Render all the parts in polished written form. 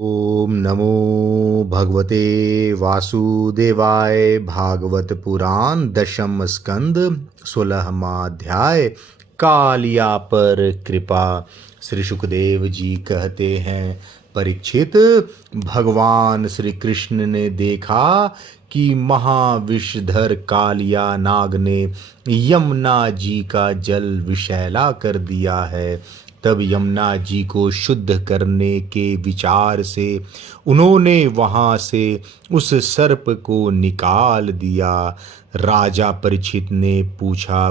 ओम नमो भगवते वासुदेवाय। भागवत पुराण दशम स्कंद 16वां अध्याय कालिया पर कृपा। श्री सुखदेव जी कहते हैं, परीक्षित, भगवान श्री कृष्ण ने देखा कि महाविषधर कालिया नाग ने यमुना जी का जल विषैला कर दिया है। तब यमुना जी को शुद्ध करने के विचार से उन्होंने वहां से उस सर्प को निकाल दिया। राजा परीक्षित ने पूछा,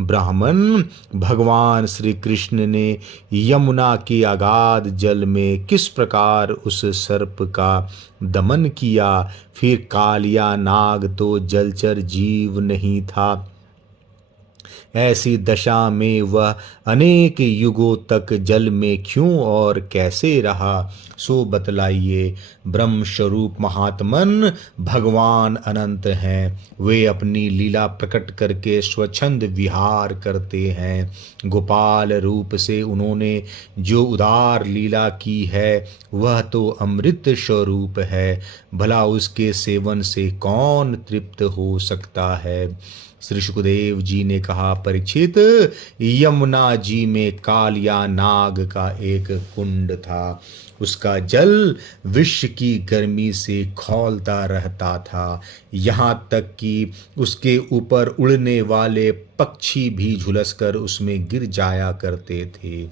ब्राह्मण, भगवान श्री कृष्ण ने यमुना के अगाध जल में किस प्रकार उस सर्प का दमन किया? फिर कालिया नाग तो जलचर जीव नहीं था, ऐसी दशा में वह अनेक युगों तक जल में क्यों और कैसे रहा, सो बतलाइए। ब्रह्म स्वरूप महात्मन भगवान अनंत हैं। वे अपनी लीला प्रकट करके स्वच्छंद विहार करते हैं। गोपाल रूप से उन्होंने जो उदार लीला की है वह तो अमृत स्वरूप है। भला उसके सेवन से कौन तृप्त हो सकता है? श्री सुखदेव जी ने कहा, परीक्षित, यमुना जी में कालिया नाग का एक कुंड था। उसका जल विष की गर्मी से खौलता रहता था, यहाँ तक कि उसके ऊपर उड़ने वाले पक्षी भी झुलसकर उसमें गिर जाया करते थे।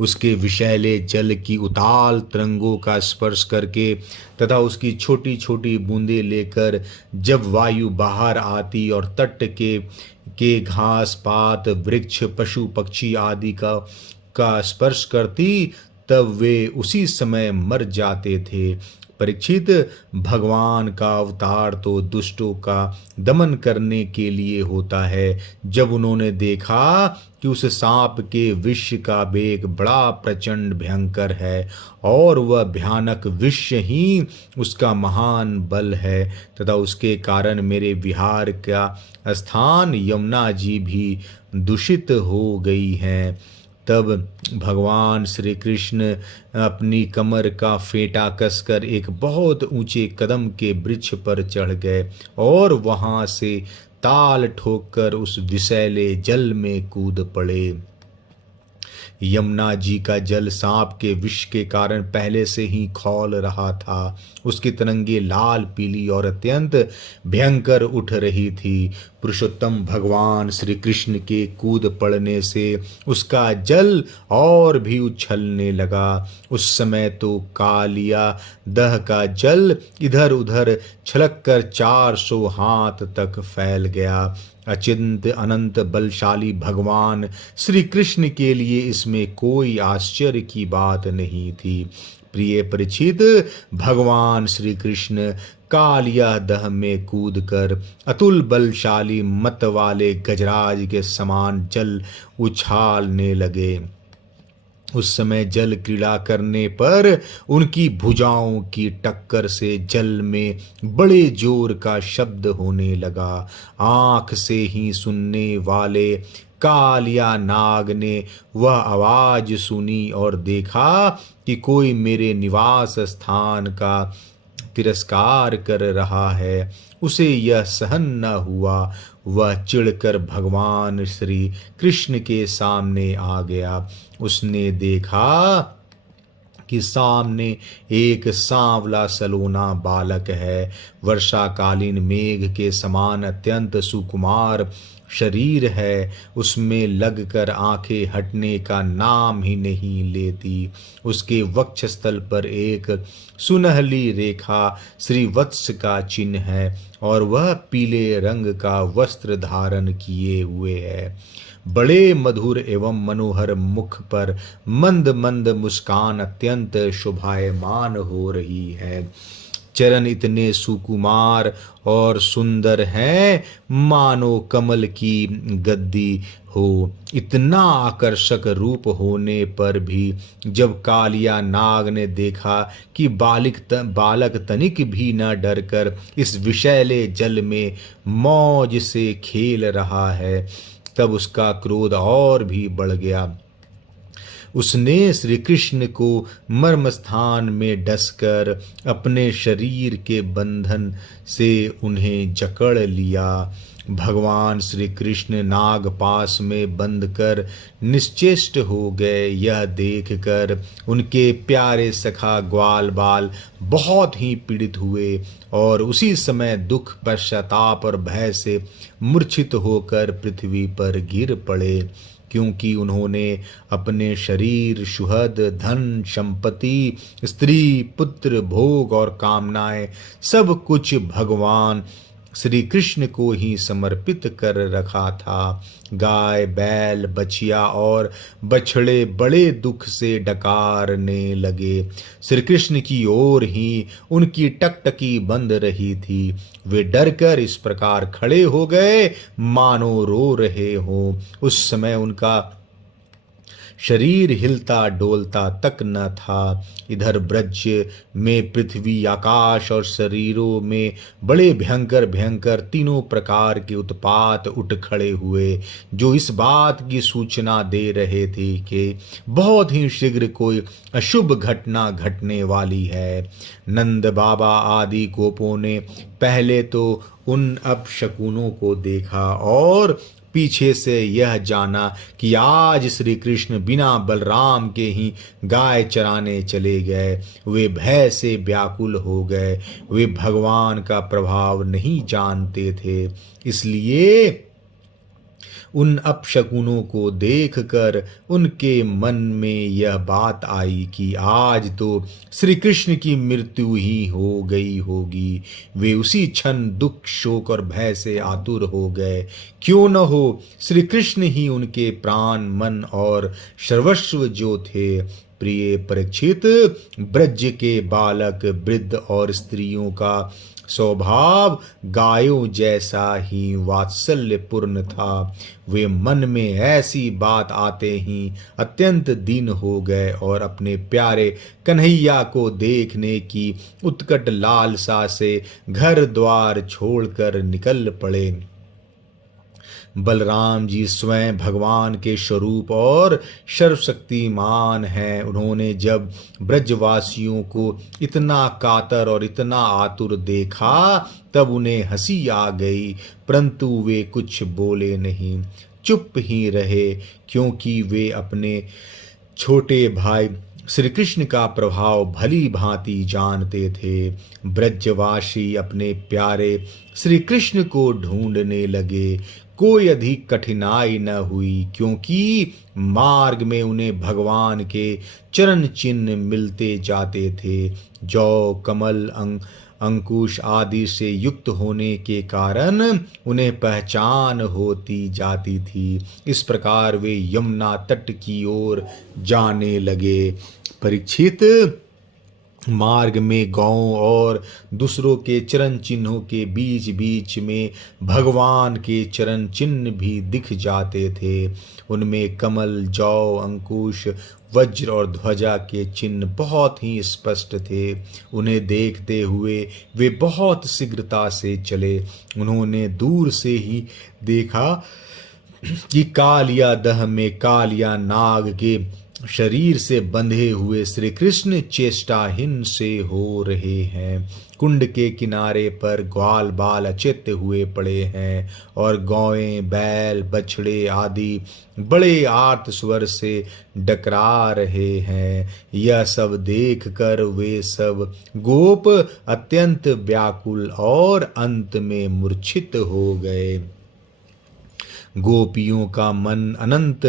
उसके विषैले जल की उताल तरंगों का स्पर्श करके तथा उसकी छोटी छोटी बूंदें लेकर जब वायु बाहर आती और तट के घास पात वृक्ष पशु पक्षी आदि का स्पर्श करती, तब वे उसी समय मर जाते थे। परीक्षित, भगवान का अवतार तो दुष्टों का दमन करने के लिए होता है। जब उन्होंने देखा कि उस सांप के विष का वेग बड़ा प्रचंड भयंकर है और वह भयानक विष ही उसका महान बल है तथा उसके कारण मेरे विहार का स्थान यमुना जी भी दूषित हो गई है, तब भगवान श्री कृष्ण अपनी कमर का फेंटा कसकर एक बहुत ऊंचे कदम के वृक्ष पर चढ़ गए और वहां से ताल ठोककर उस विषैले जल में कूद पड़े। यमुना जी का जल सांप के विष के कारण पहले से ही खौल रहा था। उसकी तरंगे लाल पीली और अत्यंत भयंकर उठ रही थी। पुरुषोत्तम भगवान श्री कृष्ण के कूद पड़ने से उसका जल और भी उछलने लगा। उस समय तो कालिया दह का जल इधर उधर छलककर 400 हाथ तक फैल गया। अचिंत अनंत बलशाली भगवान श्री कृष्ण के लिए इसमें कोई आश्चर्य की बात नहीं थी। प्रिय परीक्षित, भगवान श्री कृष्ण कालिया दह में कूदकर अतुल बलशाली मत वाले गजराज के समान जल उछालने लगे। उस समय जल क्रीड़ा करने पर उनकी भुजाओं की टक्कर से जल में बड़े जोर का शब्द होने लगा। आंख से ही सुनने वाले कालिया नाग ने वह आवाज सुनी और देखा कि कोई मेरे निवास स्थान का तिरस्कार कर रहा है। उसे यह सहन न हुआ। वह चिढ़कर भगवान श्री कृष्ण के सामने आ गया। उसने देखा कि सामने एक सांवला सलोना बालक है। वर्षाकालीन मेघ के समान अत्यंत सुकुमार शरीर है। उसमें लगकर आंखें हटने का नाम ही नहीं लेती। उसके वक्षस्थल पर एक सुनहली रेखा श्रीवत्स का चिन्ह है और वह पीले रंग का वस्त्र धारण किए हुए है। बड़े मधुर एवं मनोहर मुख पर मंद मंद मुस्कान अत्यंत शोभायमान हो रही है। चरण इतने सुकुमार और सुंदर हैं मानो कमल की गद्दी हो। इतना आकर्षक रूप होने पर भी जब कालिया नाग ने देखा कि बालक तनिक भी न डरकर इस विषैले जल में मौज से खेल रहा है, तब उसका क्रोध और भी बढ़ गया। उसने श्री कृष्ण को मर्म स्थान में डसकर अपने शरीर के बंधन से उन्हें जकड़ लिया। भगवान श्री कृष्ण नागपाश में बंद कर निश्चेष्ट हो गए। यह देखकर उनके प्यारे सखा ग्वाल बाल बहुत ही पीड़ित हुए और उसी समय दुख, पश्चाताप और भय से मूर्छित होकर पृथ्वी पर गिर पड़े, क्योंकि उन्होंने अपने शरीर, सुहद, धन, संपत्ति, स्त्री, पुत्र, भोग और कामनाएं सब कुछ भगवान श्री कृष्ण को ही समर्पित कर रखा था। गाय, बैल, बछिया और बछड़े बड़े दुख से डकारने लगे। श्री कृष्ण की ओर ही उनकी टकटकी बंद रही थी। वे डरकर इस प्रकार खड़े हो गए मानो रो रहे हों। उस समय उनका शरीर हिलता डोलता तक न था। इधर ब्रज में पृथ्वी, आकाश और शरीरों में बड़े भयंकर भयंकर तीनों प्रकार के उत्पात उठ खड़े हुए, जो इस बात की सूचना दे रहे थे कि बहुत ही शीघ्र कोई अशुभ घटना घटने वाली है। नंद बाबा आदि गोपों ने पहले तो उन अपशकुनों को देखा और पीछे से यह जाना कि आज श्री कृष्ण बिना बलराम के ही गाय चराने चले गए। वे भय से व्याकुल हो गए। वे भगवान का प्रभाव नहीं जानते थे, इसलिए उन अपशकुनों को देखकर उनके मन में यह बात आई कि आज तो श्री कृष्ण की मृत्यु ही हो गई होगी। वे उसी क्षण दुख, शोक और भय से आतुर हो गए। क्यों न हो श्री कृष्ण ही उनके प्राण, मन और सर्वस्व जो थे। प्रिय परीक्षित, ब्रज के बालक, वृद्ध और स्त्रियों का स्वभाव गायों जैसा ही वात्सल्यपूर्ण था। वे मन में ऐसी बात आते ही अत्यंत दीन हो गए और अपने प्यारे कन्हैया को देखने की उत्कट लालसा से घर द्वार छोड़कर निकल पड़े। बलराम जी स्वयं भगवान के स्वरूप और सर्वशक्तिमान हैं। उन्होंने जब ब्रजवासियों को इतना कातर और इतना आतुर देखा तब उन्हें हंसी आ गई, परंतु वे कुछ बोले नहीं, चुप ही रहे, क्योंकि वे अपने छोटे भाई श्री कृष्ण का प्रभाव भली भांति जानते थे। ब्रजवासी अपने प्यारे श्री कृष्ण को ढूंढने लगे। कोई अधिक कठिनाई न हुई, क्योंकि मार्ग में उन्हें भगवान के चरण चिन्ह मिलते जाते थे। जौ, कमल, अंकुश आदि से युक्त होने के कारण उन्हें पहचान होती जाती थी। इस प्रकार वे यमुना तट की ओर जाने लगे। परीक्षित, मार्ग में गौं और दूसरों के चरण चिन्हों के बीच बीच में भगवान के चरण चिन्ह भी दिख जाते थे। उनमें कमल, जौ, अंकुश, वज्र और ध्वजा के चिन्ह बहुत ही स्पष्ट थे। उन्हें देखते हुए वे बहुत शीघ्रता से चले। उन्होंने दूर से ही देखा कि कालिया दह में कालिया नाग के शरीर से बंधे हुए श्री कृष्ण चेष्टाहीन से हो रहे हैं। कुंड के किनारे पर ग्वाल बाल अचेत हुए पड़े हैं और गौएं, बैल, बछड़े आदि बड़े आर्त स्वर से डकरा रहे हैं। यह सब देख कर वे सब गोप अत्यंत व्याकुल और अंत में मूर्छित हो गए। गोपियों का मन अनंत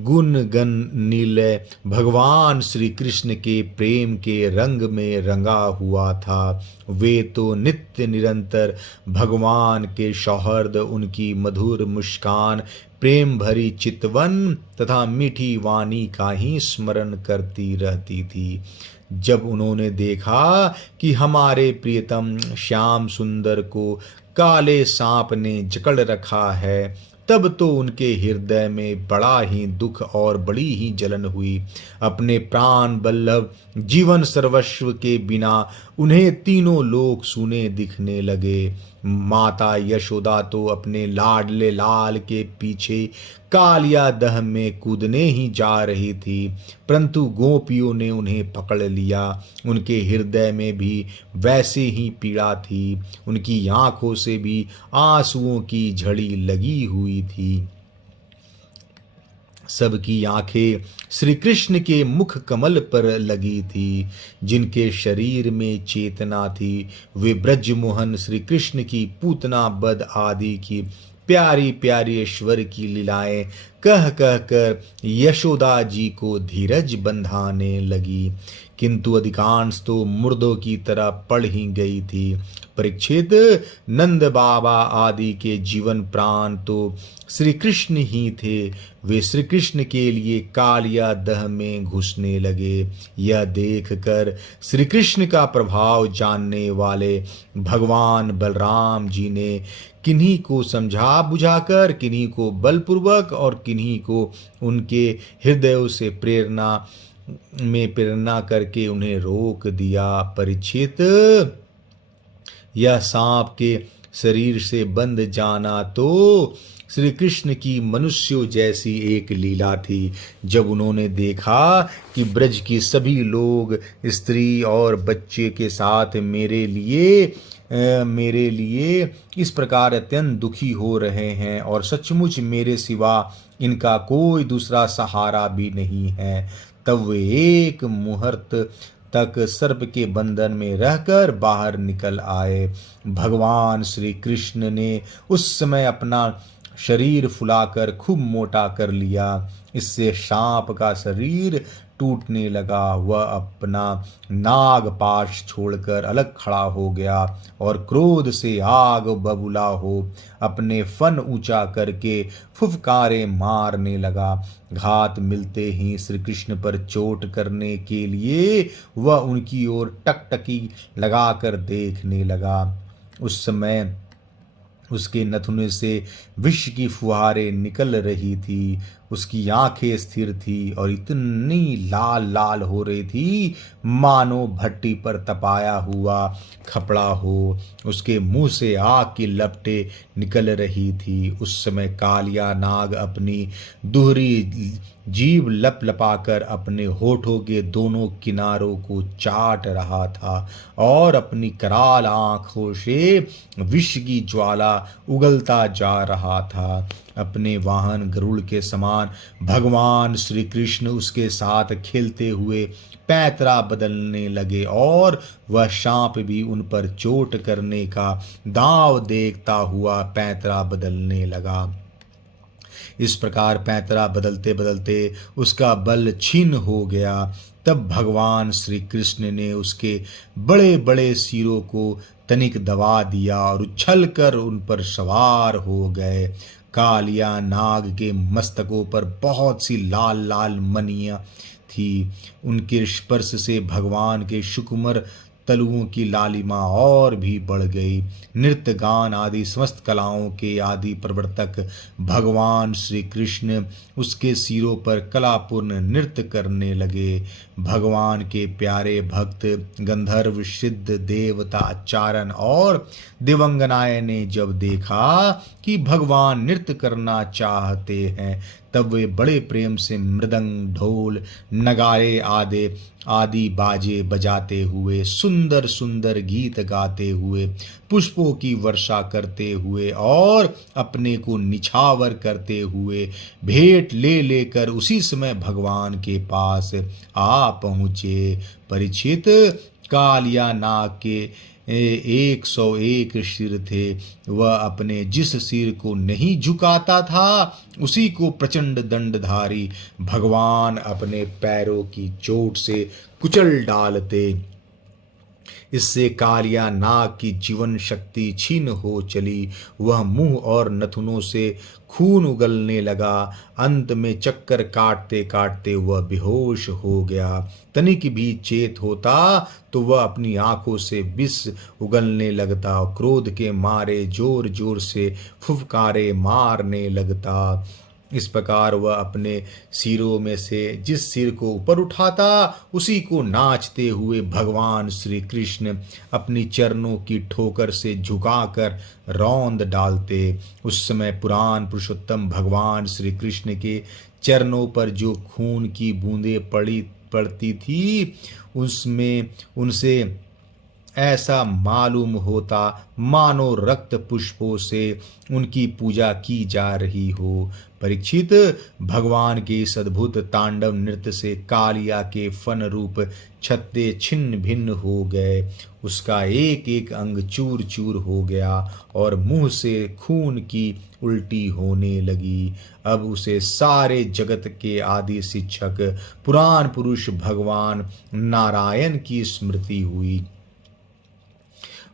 गुण गण नीलय भगवान श्री कृष्ण के प्रेम के रंग में रंगा हुआ था। वे तो नित्य निरंतर भगवान के सौहर्द, उनकी मधुर मुस्कान, प्रेम भरी चितवन तथा मीठी वाणी का ही स्मरण करती रहती थी। जब उन्होंने देखा कि हमारे प्रियतम श्याम सुंदर को काले सांप ने जकड़ रखा है, तब तो उनके हृदय में बड़ा ही दुख और बड़ी ही जलन हुई। अपने प्राण बल्लभ जीवन सर्वस्व के बिना उन्हें तीनों लोक सूने दिखने लगे। माता यशोदा तो अपने लाडले लाल के पीछे कालिया दह में कूदने ही जा रही थी, परंतु गोपियों ने उन्हें पकड़ लिया। उनके हृदय में भी वैसे ही पीड़ा थी, उनकी आंखों से भी आंसुओं की झड़ी लगी हुई थी। सबकी आंखें श्री कृष्ण के मुख कमल पर लगी थी। जिनके शरीर में चेतना थी वे ब्रजमोहन श्री कृष्ण की पूतना बध आदि की प्यारी प्यारी ईश्वर की लीलाएं कह कह कर यशोदा जी को धीरज बंधाने लगी, किंतु अधिकांश तो मुर्दों की तरह पड़ ही गई थी। परीक्षित, नंद बाबा आदि के जीवन प्राण तो श्री कृष्ण ही थे। वे श्री कृष्ण के लिए कालिया दह में घुसने लगे। यह देख कर श्री कृष्ण का प्रभाव जानने वाले भगवान बलराम जी ने किन्हीं को समझा बुझाकर, किन्हीं को बलपूर्वक और किन्हीं को उनके हृदयों से प्रेरणा करके उन्हें रोक दिया। परीक्षित, यह सांप के शरीर से बंध जाना तो श्री कृष्ण की मनुष्यों जैसी एक लीला थी। जब उन्होंने देखा कि ब्रज की सभी लोग स्त्री और बच्चे के साथ मेरे लिए इस प्रकार अत्यंत दुखी हो रहे हैं और सचमुच मेरे सिवा इनका कोई दूसरा सहारा भी नहीं है, तब वे एक मुहूर्त तक सर्प के बंधन में रहकर बाहर निकल आए। भगवान श्री कृष्ण ने उस समय अपना शरीर फुलाकर खूब मोटा कर लिया। इससे सांप का शरीर टूटने लगा। वह अपना नागपाश छोड़कर अलग खड़ा हो गया और क्रोध से आग बबूला हो अपने फन ऊंचा करके फुफकारे मारने लगा। घात मिलते ही श्री कृष्ण पर चोट करने के लिए वह उनकी ओर टकटकी लगाकर देखने लगा। उस समय उसके नथुने से विष की फुहारें निकल रही थी। उसकी आंखें स्थिर थी और इतनी लाल लाल हो रही थी मानो भट्टी पर तपाया हुआ खपड़ा हो। उसके मुंह से आग की लपटें निकल रही थी। उस समय कालिया नाग अपनी दोहरी जीभ लपलपाकर अपने होठों के दोनों किनारों को चाट रहा था और अपनी कराल आंखों से विष की ज्वाला उगलता जा रहा था। अपने वाहन गरुड़ के समान भगवान श्री कृष्ण उसके साथ खेलते हुए पैतरा बदलने लगे और वह सांप भी उन पर चोट करने का दांव देखता हुआ पैतरा बदलने लगा। इस प्रकार पैतरा बदलते बदलते उसका बल छीन हो गया। तब भगवान श्री कृष्ण ने उसके बड़े बड़े सिरों को तनिक दबा दिया और उछल कर उन पर सवार हो गए। कालिया नाग के मस्तकों पर बहुत सी लाल लाल मणियां थी। उनके स्पर्श से भगवान के सुकुमार तलुओं की लालिमा और भी बढ़ गई। नृत्य गान आदि समस्त कलाओं के आदि प्रवर्तक भगवान श्री कृष्ण उसके सिरों पर कलापूर्ण नृत्य करने लगे। भगवान के प्यारे भक्त गंधर्व सिद्ध देवता चारण और दिवंगनाएं ने जब देखा कि भगवान नृत्य करना चाहते हैं तब वे बड़े प्रेम से मृदंग ढोल नगाड़े आदि बाजे बजाते हुए सुंदर सुंदर गीत गाते हुए पुष्पों की वर्षा करते हुए और अपने को निछावर करते हुए भेंट ले लेकर उसी समय भगवान के पास आ पहुँचे। परीक्षित, कालिया नाग के 101 सिर थे। वह अपने जिस सिर को नहीं झुकाता था उसी को प्रचंड दंडधारी भगवान अपने पैरों की चोट से कुचल डालते। इससे कालिया नाग की जीवन शक्ति छीन हो चली। वह मुंह और नथुनों से खून उगलने लगा। अंत में चक्कर काटते काटते वह बेहोश हो गया। तनिक भी चेत होता तो वह अपनी आंखों से विष उगलने लगता और क्रोध के मारे जोर जोर से फुफकारे मारने लगता। इस प्रकार वह अपने सिरों में से जिस सिर को ऊपर उठाता उसी को नाचते हुए भगवान श्री कृष्ण अपनी चरणों की ठोकर से झुकाकर रौंद डालते। उस समय पुराण पुरुषोत्तम भगवान श्री कृष्ण के चरणों पर जो खून की बूंदें पड़ती थी उसमें उनसे ऐसा मालूम होता मानो रक्त पुष्पों से उनकी पूजा की जा रही हो। परीक्षित, भगवान के इस अद्भुत तांडव नृत्य से कालिया के फन रूप छत्ते छिन्न भिन्न हो गए। उसका एक एक अंग चूर चूर हो गया और मुंह से खून की उल्टी होने लगी। अब उसे सारे जगत के आदि शिक्षक पुराण पुरुष भगवान नारायण की स्मृति हुई।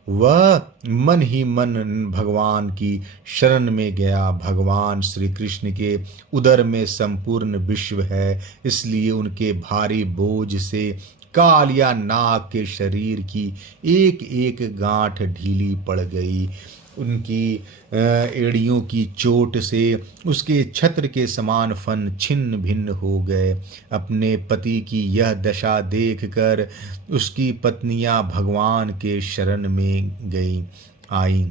वह मन ही मन भगवान की शरण में गया। भगवान श्री कृष्ण के उदर में संपूर्ण विश्व है, इसलिए उनके भारी बोझ से कालिया नाग के शरीर की एक एक गांठ ढीली पड़ गई। उनकी एड़ियों की चोट से उसके छत्र के समान फन छिन्न भिन्न हो गए। अपने पति की यह दशा देखकर उसकी पत्नियां भगवान के शरण में आईं।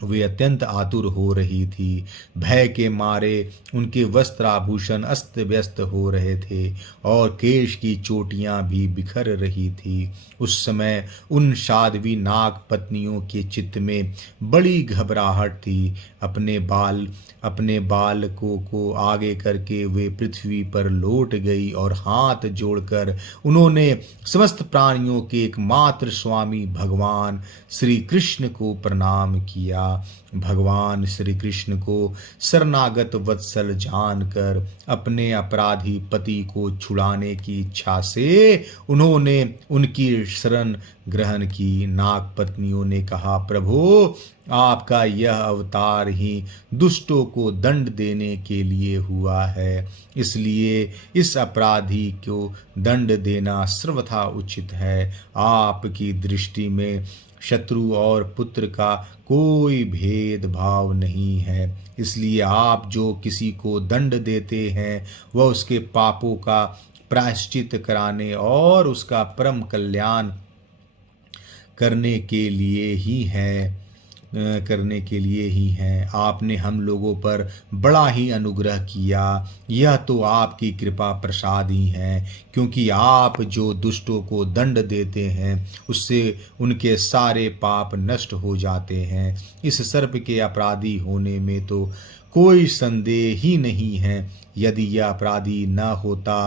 वे अत्यंत आतुर हो रही थी। भय के मारे उनके वस्त्र आभूषण अस्त व्यस्त हो रहे थे और केश की चोटियां भी बिखर रही थी। उस समय उन साध्वी नाग पत्नियों के चित्त में बड़ी घबराहट थी। अपने बालकों को आगे करके वे पृथ्वी पर लौट गई और हाथ जोड़कर उन्होंने समस्त प्राणियों के एकमात्र स्वामी भगवान श्री कृष्ण को प्रणाम किया। भगवान श्री कृष्ण को शरणागत वत्सल जानकर अपने अपराधी पति को छुड़ाने की इच्छा से उन्होंने उनकी शरण ग्रहण की। नाग पत्नियों ने कहा, प्रभु, आपका यह अवतार ही दुष्टों को दंड देने के लिए हुआ है, इसलिए इस अपराधी को दंड देना सर्वथा उचित है। आपकी दृष्टि में शत्रु और पुत्र का कोई भेदभाव नहीं है, इसलिए आप जो किसी को दंड देते हैं वह उसके पापों का प्रायश्चित कराने और उसका परम कल्याण करने के लिए ही हैं। आपने हम लोगों पर बड़ा ही अनुग्रह किया। यह तो आपकी कृपा प्रसाद ही है, क्योंकि आप जो दुष्टों को दंड देते हैं उससे उनके सारे पाप नष्ट हो जाते हैं। इस सर्प के अपराधी होने में तो कोई संदेह ही नहीं है। यदि यह अपराधी न होता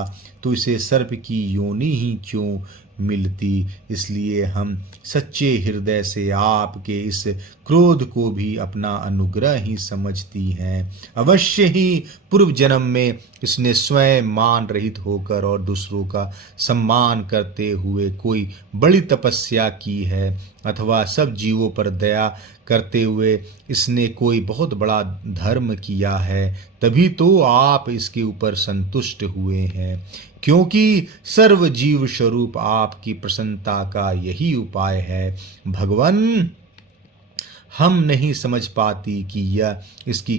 तो इसे सर्प की योनि ही क्यों मिलती। इसलिए हम सच्चे हृदय से आपके इस क्रोध को भी अपना अनुग्रह ही समझती हैं। अवश्य ही पूर्व जन्म में इसने स्वयं मान रहित होकर और दूसरों का सम्मान करते हुए कोई बड़ी तपस्या की है, अथवा सब जीवों पर दया करते हुए इसने कोई बहुत बड़ा धर्म किया है, तभी तो आप इसके ऊपर संतुष्ट हुए हैं। क्योंकि सर्व जीव स्वरूप आपकी प्रसन्नता का यही उपाय है। भगवान, हम नहीं समझ पाती कि यह इसकी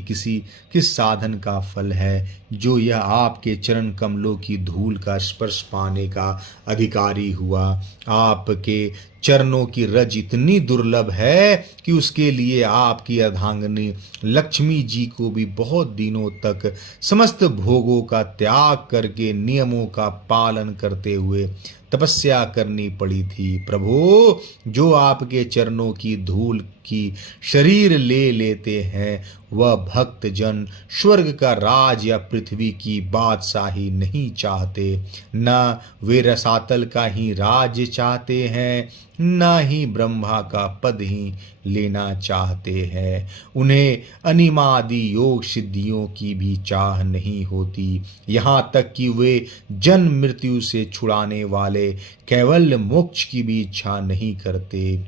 किस साधन का फल है, जो यह आपके चरण कमलों की धूल का स्पर्श पाने का अधिकारी हुआ। आपके चरणों की रज इतनी दुर्लभ है कि उसके लिए आपकी अर्धांगिनी लक्ष्मी जी को भी बहुत दिनों तक समस्त भोगों का त्याग करके नियमों का पालन करते हुए तपस्या करनी पड़ी थी। प्रभु, जो आपके चरणों की धूल की शरीर ले लेते हैं वह भक्त जन स्वर्ग का राज या पृथ्वी की बादशाही नहीं चाहते। न वे रसातल का ही राज्य चाहते हैं, न ही ब्रह्मा का पद ही लेना चाहते हैं। उन्हें अनिमादि योग सिद्धियों की भी चाह नहीं होती, यहाँ तक कि वे जन्म मृत्यु से छुड़ाने वाले कैवल्य मोक्ष की भी इच्छा नहीं करते।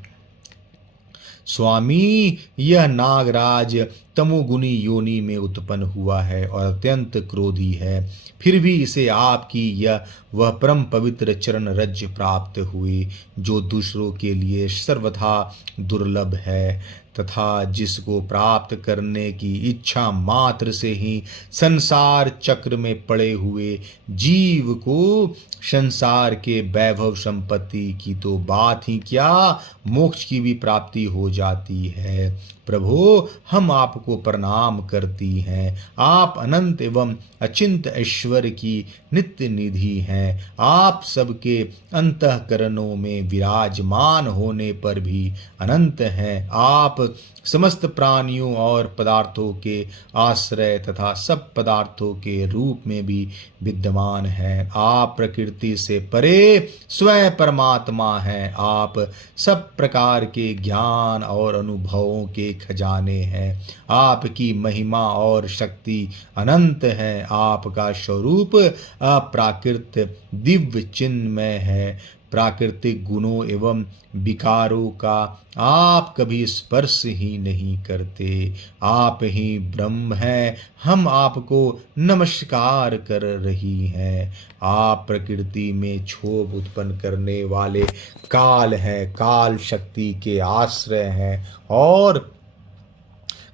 स्वामी, यह नागराज तमोगुनी योनि में उत्पन्न हुआ है और अत्यंत क्रोधी है, फिर भी इसे आपकी वह परम पवित्र चरण रज प्राप्त हुई जो दूसरों के लिए सर्वथा दुर्लभ है तथा जिसको प्राप्त करने की इच्छा मात्र से ही संसार चक्र में पड़े हुए जीव को संसार के वैभव संपत्ति की तो बात ही क्या, मोक्ष की भी प्राप्ति हो जाती है। प्रभु, हम आपको प्रणाम करती हैं। आप अनंत एवं अचिंत ऐश्वर्य की नित्य निधि हैं। आप सबके अंतःकरणों में विराजमान होने पर भी अनंत हैं। आप समस्त प्राणियों और पदार्थों के आश्रय तथा सब पदार्थों के रूप में भी विद्यमान हैं। आप प्रकृति से परे स्वयं परमात्मा हैं। आप सब प्रकार के ज्ञान और अनुभवों के खजाने हैं। आपकी महिमा और शक्ति अनंत है। आपका स्वरूप अप्राकृत दिव्य चिन्मय है। प्राकृतिक गुणों एवं विकारों का आप कभी स्पर्श ही नहीं करते। आप ही ब्रह्म हैं। हम आपको नमस्कार कर रही हैं। आप प्रकृति में क्षोभ उत्पन्न करने वाले काल हैं, काल शक्ति के आश्रय हैं और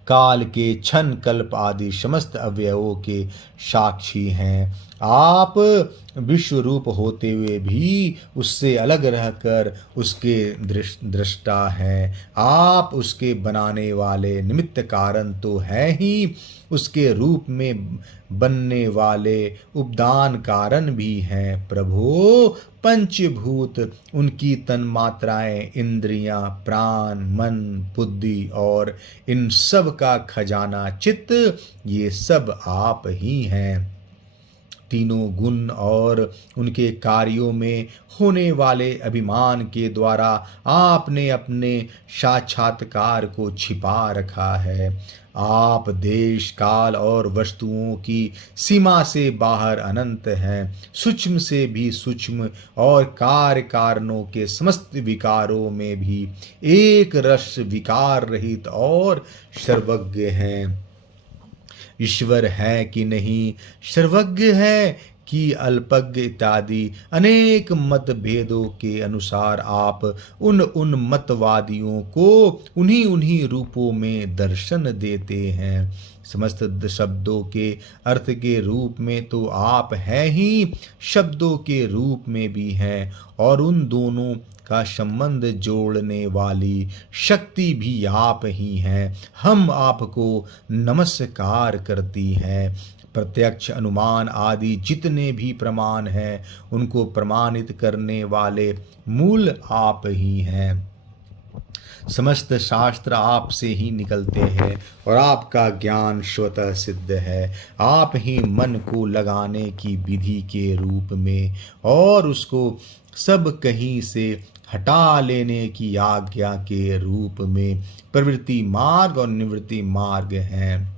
काल के क्षण कल्प आदि समस्त अवयवों के साक्षी हैं। आप विश्व रूप होते हुए भी उससे अलग रहकर उसके दृष्टा हैं। आप उसके बनाने वाले निमित्त कारण तो हैं ही, उसके रूप में बनने वाले उपदान कारण भी हैं। प्रभु, पंचभूत, उनकी तन्मात्राएं, इंद्रियां, प्राण, मन, बुद्धि और इन सब का खजाना चित्त, ये सब आप ही हैं। तीनों गुण और उनके कार्यों में होने वाले अभिमान के द्वारा आपने अपने साक्षात्कार को छिपा रखा है। आप देश काल और वस्तुओं की सीमा से बाहर अनंत हैं, सूक्ष्म से भी सूक्ष्म और कार्य कारणों के समस्त विकारों में भी एक रस विकार रहित और सर्वज्ञ हैं। ईश्वर है कि नहीं, सर्वज्ञ है कि अल्पज्ञ इत्यादि अनेक मतभेदों के अनुसार आप उन मतवादियों को उन्हीं उन्हीं रूपों में दर्शन देते हैं। समस्त शब्दों के अर्थ के रूप में तो आप हैं ही, शब्दों के रूप में भी हैं और उन दोनों का संबंध जोड़ने वाली शक्ति भी आप ही हैं। हम आपको नमस्कार करती हैं। प्रत्यक्ष, अनुमान आदि जितने भी प्रमाण हैं उनको प्रमाणित करने वाले मूल आप ही हैं। समस्त शास्त्र आपसे ही निकलते हैं और आपका ज्ञान स्वतः सिद्ध है। आप ही मन को लगाने की विधि के रूप में और उसको सब कहीं से हटा लेने की आज्ञा के रूप में प्रवृत्ति मार्ग और निवृत्ति मार्ग हैं।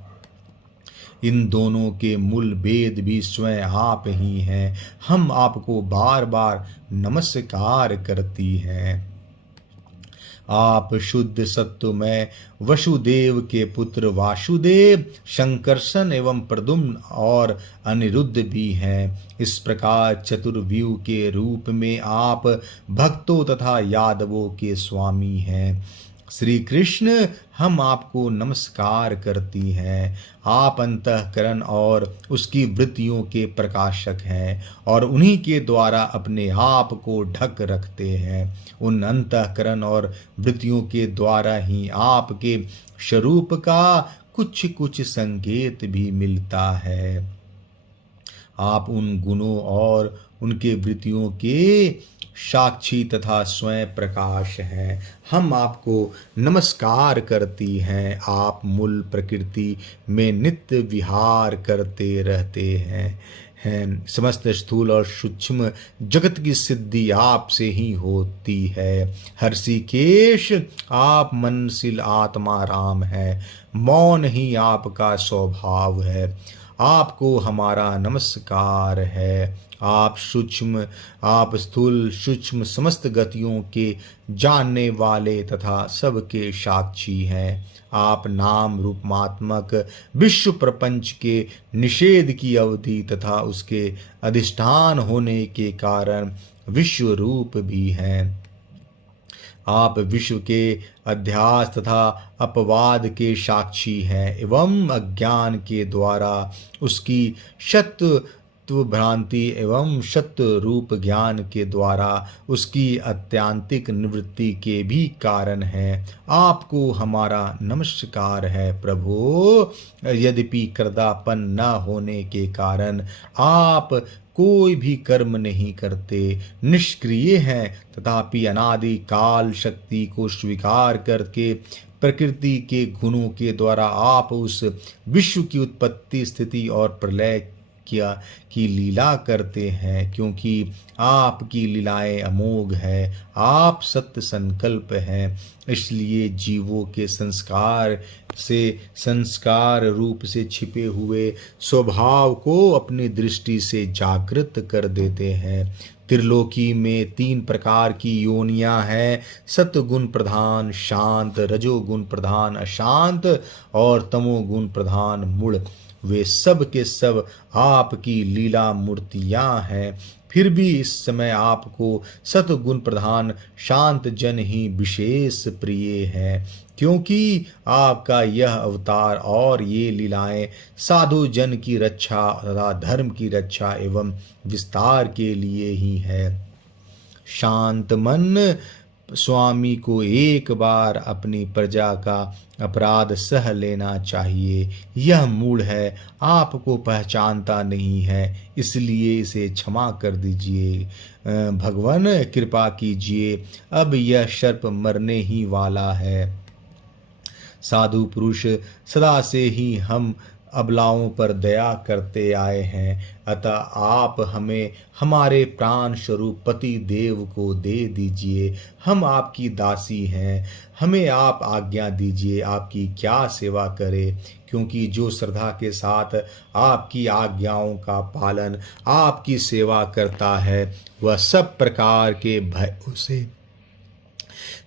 इन दोनों के मूल भेद भी स्वयं आप ही हैं। हम आपको बार बार नमस्कार करती हैं। आप शुद्ध सत्वमय वसुदेव के पुत्र वासुदेव, शंकरसन एवं प्रद्युम्न और अनिरुद्ध भी हैं। इस प्रकार चतुर्व्यूह के रूप में आप भक्तों तथा यादवों के स्वामी हैं। श्री कृष्ण, हम आपको नमस्कार करती हैं। आप अंतःकरण और उसकी वृत्तियों के प्रकाशक हैं और उन्हीं के द्वारा अपने आप को ढक रखते हैं। उन अंतःकरण और वृत्तियों के द्वारा ही आपके स्वरूप का कुछ कुछ संकेत भी मिलता है। आप उन गुणों और उनके वृत्तियों के साक्षी तथा स्वयं प्रकाश हैं। हम आपको नमस्कार करती हैं। आप मूल प्रकृति में नित्य विहार करते रहते हैं। समस्त स्थूल और सूक्ष्म जगत की सिद्धि आपसे ही होती है। हर्षिकेश, आप मनशील आत्मा राम है। मौन ही आपका स्वभाव है। आपको हमारा नमस्कार है। आप सूक्ष्म, आप स्थूल सूक्ष्म समस्त गतियों के जानने वाले तथा सबके साक्षी हैं। आप नाम रूपमात्मक विश्व प्रपंच के निषेध की अवधि तथा उसके अधिष्ठान होने के कारण विश्व रूप भी हैं। आप विश्व के अध्यास तथा अपवाद के साक्षी हैं एवं अज्ञान के द्वारा उसकी सत्व भ्रांति एवं सत्य रूप ज्ञान के द्वारा उसकी अत्यांतिक निवृत्ति के भी कारण हैं। आपको हमारा नमस्कार है प्रभु। यद्यपि कर्तापन न होने के कारण आप कोई भी कर्म नहीं करते, निष्क्रिय हैं, तथापि अनादि काल शक्ति को स्वीकार करके प्रकृति के गुणों के द्वारा आप उस विश्व की उत्पत्ति, स्थिति और प्रलय की लीला करते हैं। क्योंकि आपकी लीलाएं अमोघ है, आप सत्य संकल्प हैं, इसलिए जीवों के संस्कार रूप से छिपे हुए स्वभाव को अपनी दृष्टि से जागृत कर देते हैं। त्रिलोकी में 3 प्रकार की योनियां हैं, सत्वगुण प्रधान शांत, रजोगुण प्रधान अशांत और तमोगुण प्रधान मूढ़। वे सब के सब आपकी लीला मूर्तियां हैं। फिर भी इस समय आपको सत्वगुण प्रधान शांत जन ही विशेष प्रिय है, क्योंकि आपका यह अवतार और ये लीलाएं साधु जन की रक्षा तथा धर्म की रक्षा एवं विस्तार के लिए ही है। शांत मन स्वामी को एक बार अपनी प्रजा का अपराध सह लेना चाहिए। यह मूढ़ है, आपको पहचानता नहीं है, इसलिए इसे क्षमा कर दीजिए। भगवान कृपा कीजिए, अब यह सर्प मरने ही वाला है। साधु पुरुष सदा से ही हम अबलाओं पर दया करते आए हैं, अतः आप हमें हमारे प्राण स्वरूप पति देव को दे दीजिए। हम आपकी दासी हैं, हमें आप आज्ञा दीजिए आपकी क्या सेवा करें, क्योंकि जो श्रद्धा के साथ आपकी आज्ञाओं का पालन, आपकी सेवा करता है, वह सब प्रकार के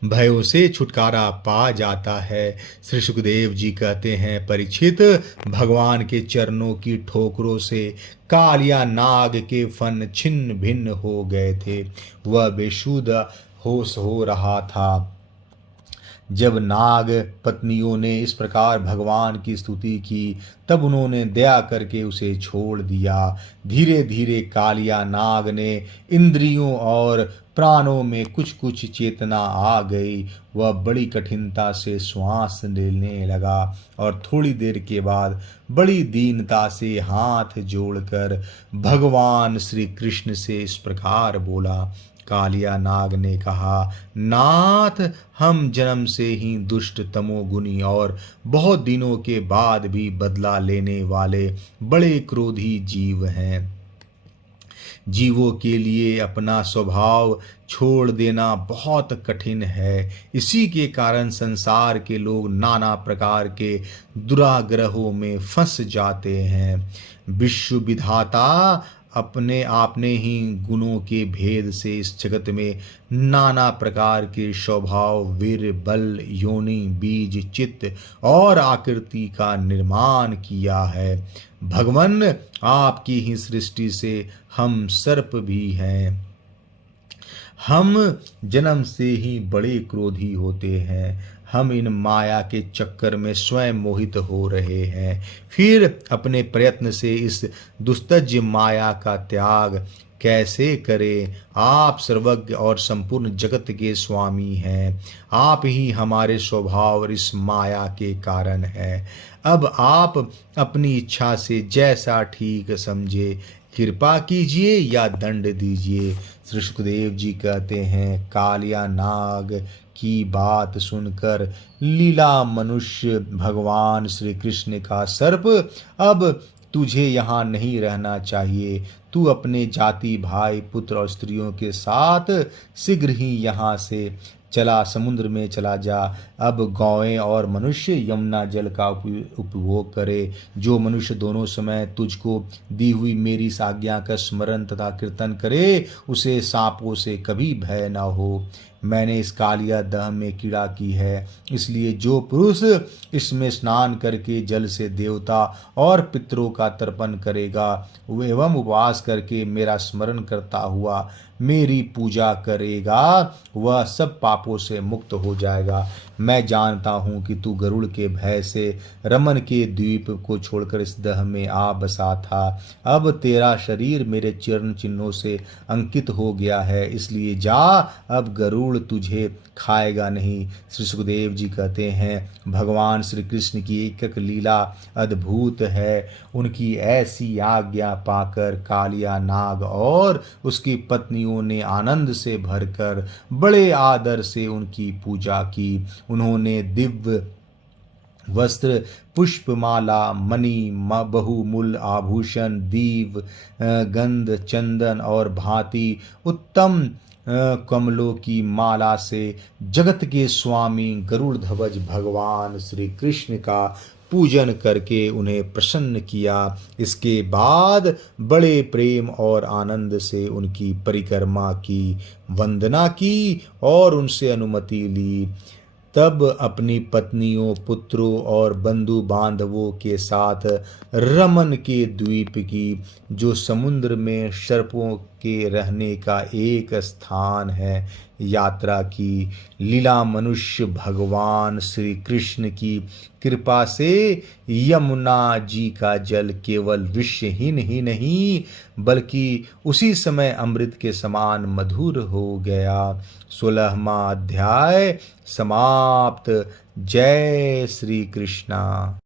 भयों से छुटकारा पा जाता है। श्री सुखदेव जी कहते हैं, परीक्षित, भगवान के चरणों की ठोकरों से कालिया नाग के फन छिन्न भिन्न हो गए थे। वह बेसुध होश हो रहा था। जब नाग पत्नियों ने इस प्रकार भगवान की स्तुति की, तब उन्होंने दया करके उसे छोड़ दिया। धीरे धीरे कालिया नाग ने इंद्रियों और प्राणों में कुछ कुछ चेतना आ गई। वह बड़ी कठिनता से श्वास लेने लगा और थोड़ी देर के बाद बड़ी दीनता से हाथ जोड़कर भगवान श्री कृष्ण से इस प्रकार बोला। कालिया नाग ने कहा, नाथ, हम जन्म से ही दुष्ट, तमोगुनी और बहुत दिनों के बाद भी बदला लेने वाले बड़े क्रोधी जीव हैं। जीवों के लिए अपना स्वभाव छोड़ देना बहुत कठिन है। इसी के कारण संसार के लोग नाना प्रकार के दुराग्रहों में फंस जाते हैं। विश्व विधाता अपने आपने ही गुणों के भेद से इस जगत में नाना प्रकार के स्वभाव, वीर, बल, योनि, बीज, चित्त और आकृति का निर्माण किया है। भगवान, आपकी ही सृष्टि से हम सर्प भी हैं। हम जन्म से ही बड़े क्रोधी होते हैं। हम इन माया के चक्कर में स्वयं मोहित हो रहे हैं, फिर अपने प्रयत्न से इस दुस्तज माया का त्याग कैसे करें। आप सर्वज्ञ और संपूर्ण जगत के स्वामी हैं। आप ही हमारे स्वभाव और इस माया के कारण हैं। अब आप अपनी इच्छा से जैसा ठीक समझे कृपा कीजिए या दंड दीजिए। श्री सुखदेव जी कहते हैं, कालिया नाग की बात सुनकर लीला मनुष्य भगवान श्री कृष्ण का सर्प, अब तुझे यहाँ नहीं रहना चाहिए। तू अपने जाति भाई, पुत्र और स्त्रियों के साथ शीघ्र ही यहाँ से चला समुद्र में चला जा। अब गौएं और मनुष्य यमुना जल का उपभोग करे। जो मनुष्य दोनों समय तुझको दी हुई मेरी इस आज्ञा का स्मरण तथा कीर्तन करे, उसे सांपों से कभी भय न हो। मैंने इस कालिया दह में कीड़ा की है, इसलिए जो पुरुष इसमें स्नान करके जल से देवता और पितरों का तर्पण करेगा एवं उपवास करके मेरा स्मरण करता हुआ मेरी पूजा करेगा, वह सब पापों से मुक्त हो जाएगा। मैं जानता हूँ कि तू गरुड़ के भय से रमन के द्वीप को छोड़कर इस दह में आ बसा था। अब तेरा शरीर मेरे चरण चिन्हों से अंकित हो गया है, इसलिए जा, अब गरुड़ तुझे खाएगा नहीं। श्री सुखदेव जी कहते हैं, भगवान श्री कृष्ण की एक एक लीला अद्भुत है। उनकी ऐसी आज्ञा पाकर कालिया नाग और उसकी पत्नियों ने आनंद से भरकर बड़े आदर से उनकी पूजा की। उन्होंने दिव्य वस्त्र, पुष्पमाला, मणि, बहुमूल्य आभूषण, दीव, गंध, चंदन और भांति उत्तम कमलों की माला से जगत के स्वामी गरुड़ ध्वज भगवान श्री कृष्ण का पूजन करके उन्हें प्रसन्न किया। इसके बाद बड़े प्रेम और आनंद से उनकी परिक्रमा की, वंदना की और उनसे अनुमति ली। तब अपनी पत्नियों, पुत्रों और बंधु बांधवों के साथ रमन के द्वीप की, जो समुद्र में सर्पों के रहने का एक स्थान है, यात्रा की। लीला मनुष्य भगवान श्री कृष्ण की कृपा से यमुना जी का जल केवल विषहीन ही नहीं बल्कि उसी समय अमृत के समान मधुर हो गया। 16वां अध्याय समाप्त। जय श्री कृष्णा।